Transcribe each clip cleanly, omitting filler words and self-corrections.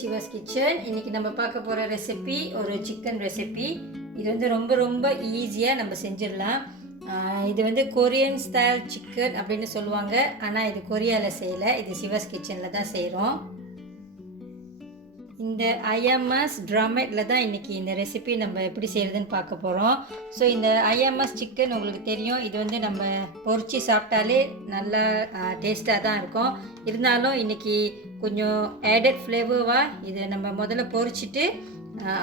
Siva's kitchen. இன்றைக்கி நம்ம பார்க்க போகிற ரெசிபி ஒரு சிக்கன் ரெசிபி. இது வந்து ரொம்ப ரொம்ப ஈஸியாக நம்ம செஞ்சிடலாம். இது வந்து கொரியன் ஸ்டைல் சிக்கன் அப்படின்னு சொல்லுவாங்க. ஆனால் இது கொரியாவில் செய்யலை, இது சிவாஸ் கிச்சனில் தான் செய்கிறோம். இந்த ஐஎம்எஸ் ட்ராமெட்டில் தான் இன்றைக்கி இந்த ரெசிபி நம்ம எப்படி செய்கிறதுன்னு பார்க்க போகிறோம். ஸோ இந்த ஐஎம்எஸ் சிக்கன் உங்களுக்கு தெரியும், இது வந்து நம்ம பொரிச்சு சாப்பிட்டாலே நல்லா டேஸ்ட்டாக தான் இருக்கும். இருந்தாலும் இன்றைக்கி கொஞ்சம் ஆடட் ஃப்ளேவராக இதை நம்ம முதல்ல பொரிச்சிட்டு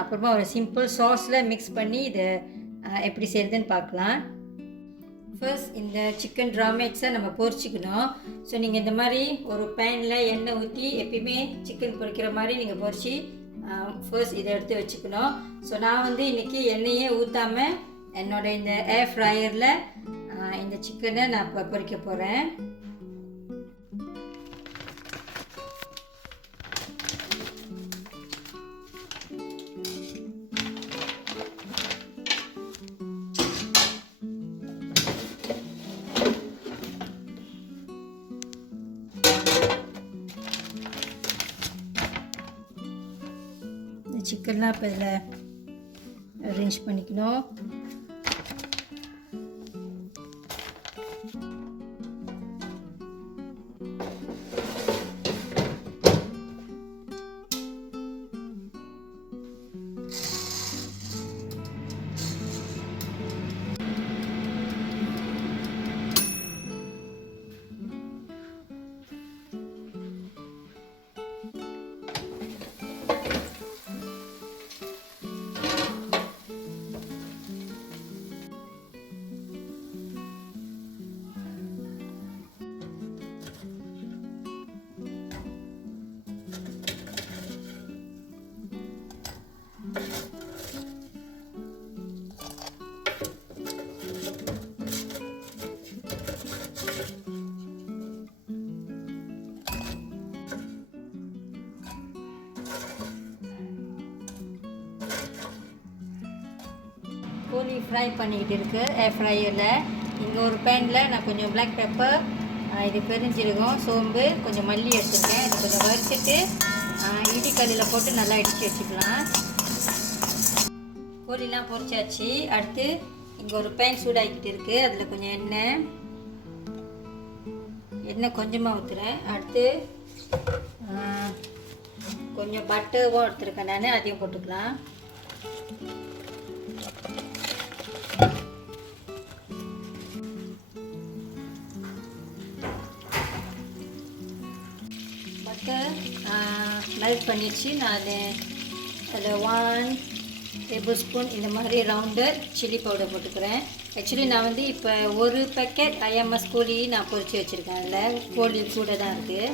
அப்புறமா ஒரு சிம்பிள் சாஸில் மிக்ஸ் பண்ணி இதை எப்படி செய்கிறதுன்னு பார்க்கலாம். ஃபர்ஸ்ட் இந்த சிக்கன் ட்ராமெட்ஸை நம்ம பொரிச்சிக்கணும். ஸோ நீங்கள் இந்த மாதிரி ஒரு பேனில் எண்ணெய் ஊற்றி எப்பயுமே சிக்கன் பொரிக்கிற மாதிரி நீங்கள் பொரிச்சு ஃபர்ஸ்ட் இதை எடுத்து வச்சுக்கணும். ஸோ நான் வந்து இன்றைக்கி எண்ணெயே ஊற்றாமல் என்னோடய இந்த ஏர் ஃப்ரையரில் இந்த சிக்கனை நான் இப்போ பொரிக்க போகிறேன். சிக்கன்லாம் இப்போ இதில் அரேஞ்ச் பண்ணிக்கணும். கோழி ஃப்ரை பண்ணிக்கிட்டு இருக்குது ஏர் ஃப்ரையரில். இங்கே ஒரு பேனில் நான் கொஞ்சம் பிளாக் பெப்பர், இது பெருஞ்சீரகம், சோம்பு, கொஞ்சம் மல்லி எடுத்துருக்கேன். இது கொஞ்சம் வறுத்துட்டு இடிக்கல்லில் போட்டு நல்லா இடித்து வச்சுக்கலாம். கோழிலாம் பொரிச்சாச்சு. அடுத்து இங்கே ஒரு பேன் சூடாகிக்கிட்டு இருக்குது, அதில் கொஞ்சம் எண்ணெய் கொஞ்சமாக ஊற்றுறேன். அடுத்து கொஞ்சம் பட்டரும் எடுத்துருக்கேன் நான், அதையும் போட்டுக்கலாம். மெல்ட் பண்ணிடுச்சு. நான் அதில் 1 டேபிள் ஸ்பூன் இந்த மாதிரி ரவுண்டர் சில்லி பவுடர் போட்டுக்கிறேன். ஆக்சுவலி நான் வந்து இப்போ ஒரு பேக்கெட் ஐஎம்எஸ் கோழி நான் பொரிச்சு வச்சுருக்கேன். அதில் கோழி கூட தான் இருக்குது.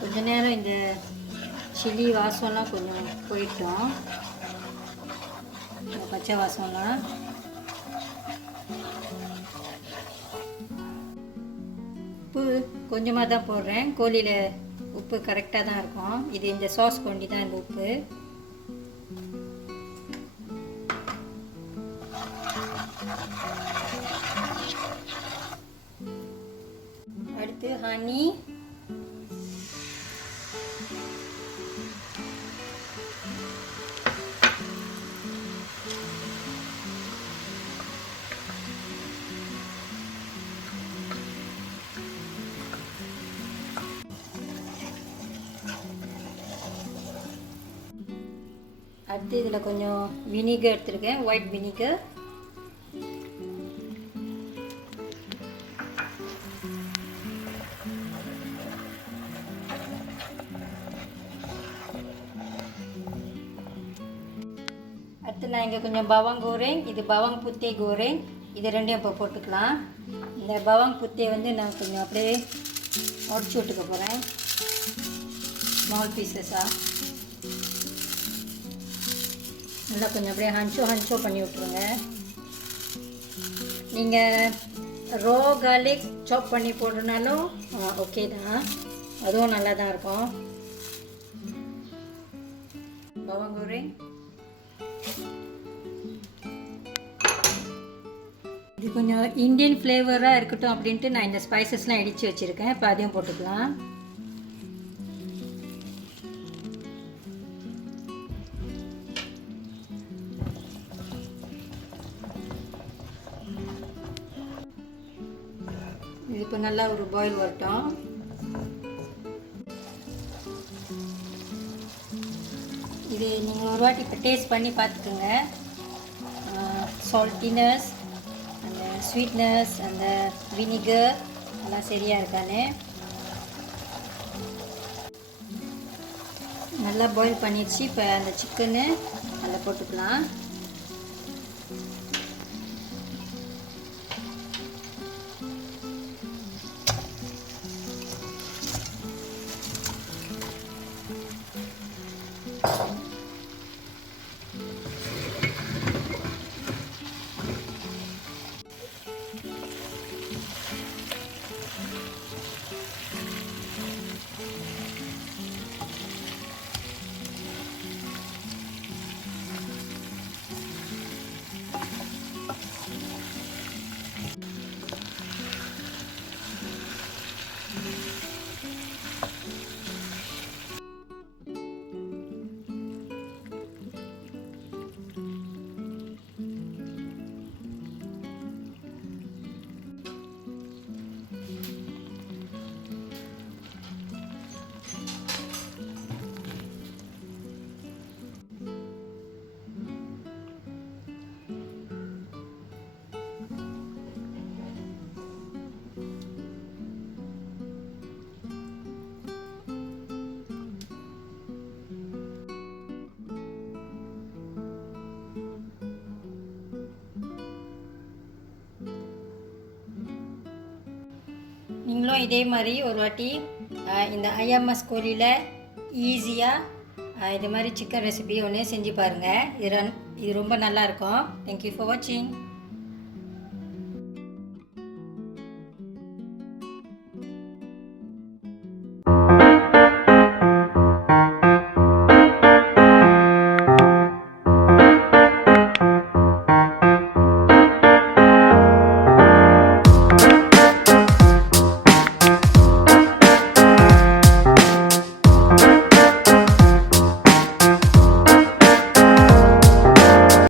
கொஞ்ச நேரம் இந்த சில்லி வாசம்லாம் கொஞ்சம் போயிட்டோம், பச்சை வாசம்லாம். உப்பு கொஞ்சமாக தான் போடுறேன், கோழியில் உப்பு கரெக்டாக தான் இருக்கும். இது இந்த சாஸ் கொண்டி தான் இந்த உப்பு. அடுத்து ஹனி, அடுத்து இதில் கொஞ்சம் வினிகர் எடுத்துருக்கேன், ஒயிட் வினிகர். அடுத்து நான் இங்கே கொஞ்சம் பவாங் கோரேங், இது பவாங் புத்தே கோரேங், இது ரெண்டையும் இப்போ போட்டுக்கலாம். இந்த பவாங் புத்தே வந்து நான் கொஞ்சம் அப்படியே உடச்சி விட்டுக்க போகிறேன், ஸ்மால் பீசஸாக. நல்லா கொஞ்சம் அப்படியே ஹன்ச்சோ பண்ணி விட்ருங்க. நீங்கள் ரோ கார்லிக் சாப் பண்ணி போடுறனாலும் ஓகே தான், அதுவும் நல்லா தான் இருக்கும். பவாங் கோரேங் இது கொஞ்சம் இந்தியன் ஃப்ளேவராக இருக்கட்டும் அப்படின்ட்டு நான் இந்த ஸ்பைசஸ்லாம் இடித்து வச்சுருக்கேன். இப்போ அதையும் போட்டுக்கலாம். இது இப்போ நல்லா ஒரு பாயில் வரட்டும். இது நீங்கள் ஒரு வாட்டி இப்போ டேஸ்ட் பண்ணி பார்த்துக்குங்க. சால்ட்டினஸ், அந்த ஸ்வீட்னஸ், அந்த வினிகர் எல்லாம் சரியாக இருக்கானே. நல்லா பாயில் பண்ணிடுச்சு. இப்போ அந்த சிக்கனு அதில் போட்டுக்கலாம். நீங்களும் இதே மாதிரி ஒரு வாட்டி இந்த ஐஎம்எஸ் கோழியில் ஈஸியாக இது மாதிரி சிக்கன் ரெசிபி ஒன்றே செஞ்சு பாருங்கள். இது ரொம்ப நல்லாயிருக்கும். தேங்க்யூ ஃபார் வாட்சிங்.